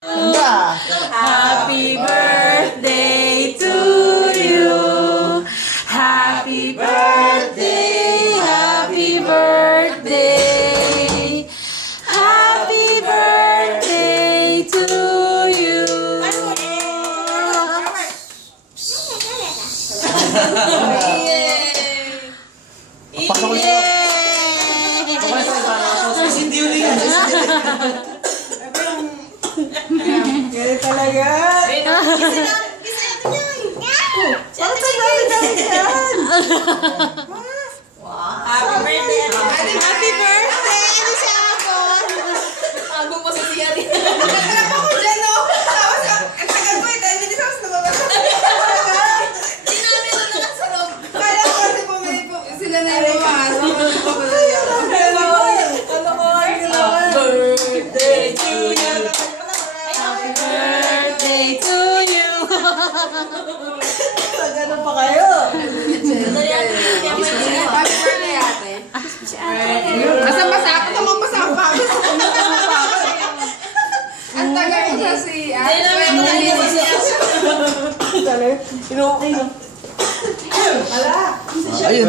Happy birthday to you. Happy birthday, happy birthday. Happy birthday to you. Hindi ulit yan. Kaya talaga. Happy birthday. Happy birthday! Ano siya ako? Agong mo sa siya din. Nagtanap ako dyan, no? Tapos, ang tagal ko eh, 10 minutes tapos lumabas. Sinabi mo na sa loob. Kaya ko kasi bumili po. Sila na yung pumasok. Birthday to you. Happy birthday to you. Ganun pa kayo. Happy birthday ate. Basa-basa ako. Tumambasa pa ako. Ang tagal ko kasi. Hindi namin Ayun.